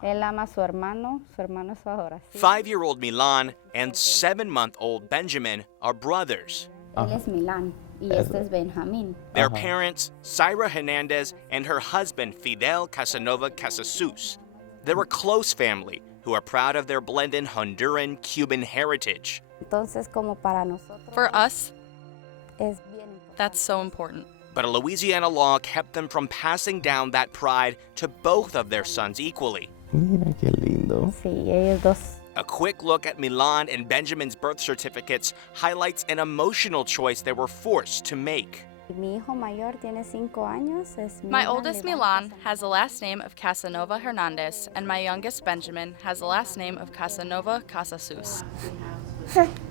Él ama a su hermano es su adoración. 5-year-old Milan and 7-month-old Benjamin are brothers. Él es Milán y este es Benjamín. Their parents, Syra Hernandez, and her husband, Fidel Casanova Casasus. They're a close family who are proud of their blended Honduran-Cuban heritage. Entonces, como para nosotros, For us, es bien importante. that's so important. But a Louisiana law kept them from passing down that pride to both of their sons equally. Mira qué lindo. Sí, ellos dos. A quick look at Milan and Benjamin's birth certificates highlights an emotional choice they were forced to make. Mi hijo mayor tiene 5 años. Es My Milan oldest Levan Milan Casanova. has the last name of Casanova Hernandez, and my youngest Benjamin has the last name of Casanova Casasus.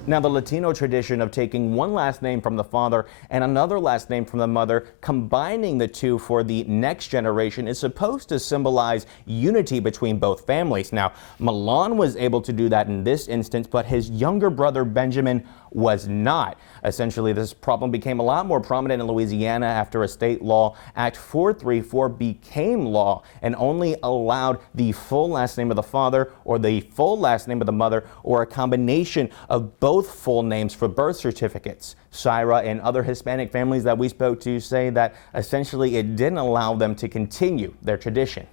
Now, the Latino tradition of taking one last name from the father and another last name from the mother, combining the two for the next generation, is supposed to symbolize unity between both families. Now, Milan was able to do that in this instance, but his younger brother Benjamin was not. Essentially, this problem became a lot more prominent in Louisiana after a state law, Act 434, became law and only allowed the full last name of the father or the full last name of the mother or a combination of both full names for birth certificates. Syra and other Hispanic families that we spoke to say that essentially it didn't allow them to continue their tradition.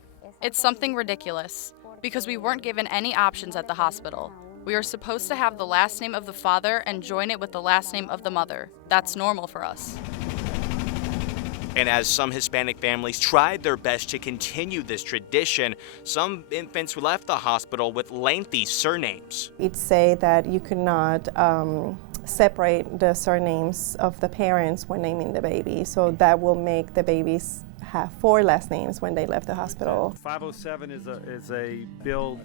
It's something ridiculous, because we weren't given any options at the hospital. We were supposed to have the last name of the father and join it with the last name of the mother. That's normal for us. And as some Hispanic families tried their best to continue this tradition, some infants left the hospital with lengthy surnames. It say that you could not separate the surnames of the parents when naming the baby, so that will make the babies have 4 last names when they left the hospital. 507 is a bill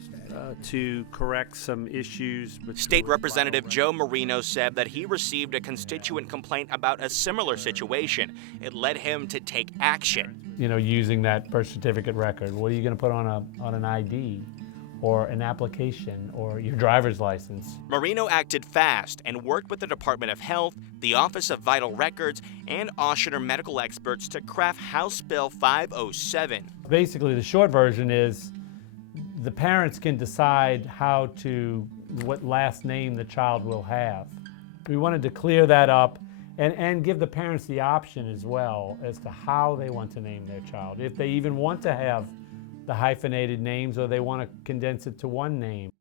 to correct some issues. State Representative Joe Marino said that he received a constituent complaint about a similar situation. It led him to take action. You know, using that birth certificate record, what are you going to put on an ID or an application or your driver's license? Marino acted fast and worked with the Department of Health, the Office of Vital Records, and Oshner medical experts to craft House Bill 507. Basically, the short version is the parents can decide what last name the child will have. We wanted to clear that up and give the parents the option as well as to how they want to name their child. If they even want to have the hyphenated names or they want to condense it to one name.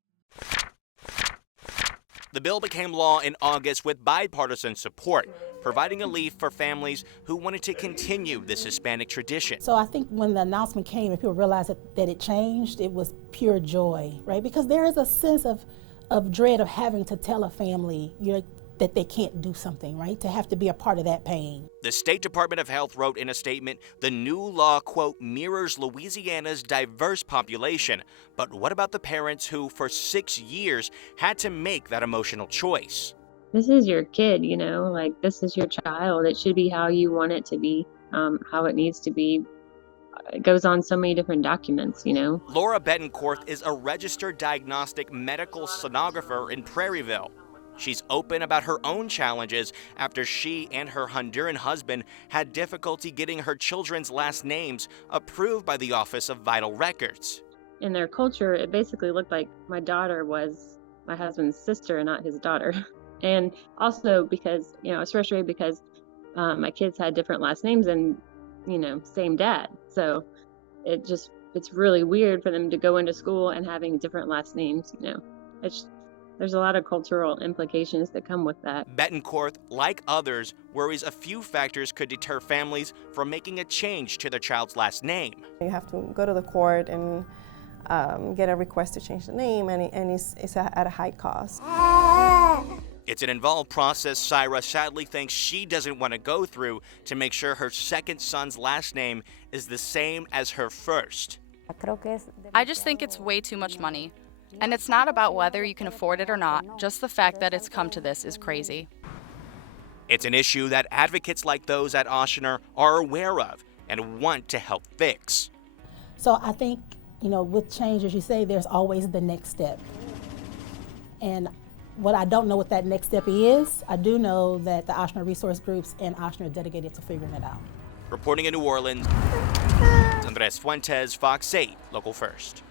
The bill became law in August with bipartisan support, providing a relief for families who wanted to continue this Hispanic tradition. So I think when the announcement came and people realized that it changed, it was pure joy, right? Because there is a sense of dread of having to tell a family, that they can't do something, right? To have to be a part of that pain. The State Department of Health wrote in a statement, the new law, quote, mirrors Louisiana's diverse population. But what about the parents who, for 6 years, had to make that emotional choice? This is your kid, like this is your child. It should be how you want it to be, how it needs to be. It goes on so many different documents, Laura Betancourt is a registered diagnostic medical sonographer in Prairieville. She's open about her own challenges after she and her Honduran husband had difficulty getting her children's last names approved by the Office of Vital Records. In their culture, it basically looked like my daughter was my husband's sister and not his daughter. And also because, I was frustrated because my kids had different last names and, same dad. So it's really weird for them to go into school and having different last names, There's a lot of cultural implications that come with that. Betancourt, like others, worries a few factors could deter families from making a change to their child's last name. You have to go to the court and get a request to change the name, and it's at a high cost. It's an involved process Syra sadly thinks she doesn't want to go through to make sure her second son's last name is the same as her first. I just think it's way too much money. And it's not about whether you can afford it or not, just the fact that it's come to this is crazy. It's an issue that advocates like those at Oshner are aware of and want to help fix. So I think, with change, as you say, there's always the next step. And what I don't know what that next step is, I do know that the Oshner resource groups and Oshner are dedicated to figuring it out. Reporting in New Orleans, Andres Fuentes, Fox 8, Local First.